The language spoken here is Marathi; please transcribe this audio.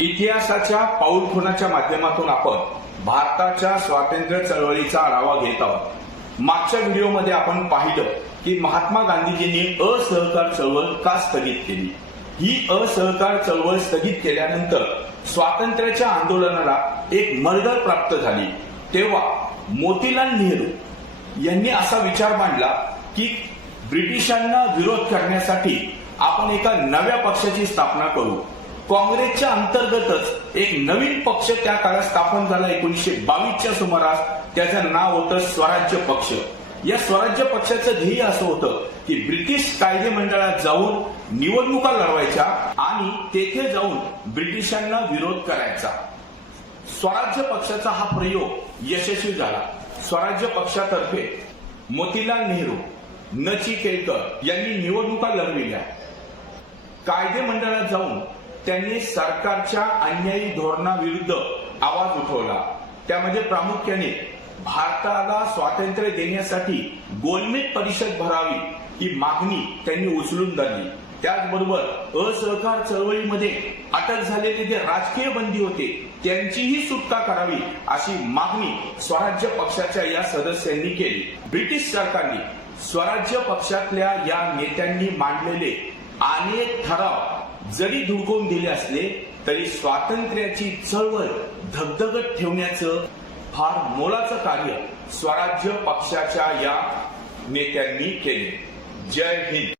इतिहासाच्या पाऊलखुणाच्या माध्यमातून आपण भारताच्या स्वातंत्र्य चळवळीचा आढावा घेत आहोत. मागच्या व्हिडिओमध्ये आपण पाहिलं की महात्मा गांधीजींनी असहकार चळवळ का स्थगित केली? ही असहकार चळवळ स्थगित केल्यानंतर स्वातंत्र्याच्या आंदोलनाला एक मर्दर प्राप्त झाली. तेव्हा मोतीलाल नेहरू यांनी असा विचार मांडला की ब्रिटिशांना विरोध करण्यासाठी आपण एका नव्या पक्षाची स्थापना करू. काँग्रेसच्या अंतर्गतच एक नवीन पक्ष त्या काळात स्थापन झाला एकोणीसशे बावीसच्या सुमारास. त्याचं नाव होतं स्वराज्य पक्ष. या स्वराज्य पक्षाचं ध्येय असं होतं की ब्रिटिश कायदे मंडळात जाऊन निवडणुका लढवायच्या आणि तेथे जाऊन ब्रिटिशांना विरोध करायचा. स्वराज्य पक्षाचा हा प्रयोग यशस्वी झाला. स्वराज्य पक्षातर्फे मोतीलाल नेहरू नची केळकर यांनी निवडणुका लढविल्या. कायदे मंडळात जाऊन त्यांनी सरकारच्या अन्यायी धोरणाविरुद्ध आवाज उठवला. त्यामध्ये प्रामुख्याने भारताला स्वातंत्र्य देण्यासाठी गोलमेज परिषद भरावी ही मागणी त्यांनी उचलून धरली. त्याचबरोबर असहकार चळवळीमध्ये अटक झालेले जे राजकीय बंदी होते. त्यांचीही सुटका करावी अशी मागणी स्वराज्य पक्षाच्या या सदस्यांनी केली. ब्रिटिश सरकारने स्वराज्य पक्षातल्या या नेत्यांनी मांडलेले अनेक ठराव जरी धुडकवून दिले असले तरी स्वातंत्र्याची चळवळ धगधगत ठेवण्याचं फार मोलाचं कार्य स्वराज्य पक्षाच्या या नेत्यांनी केले. जय हिंद.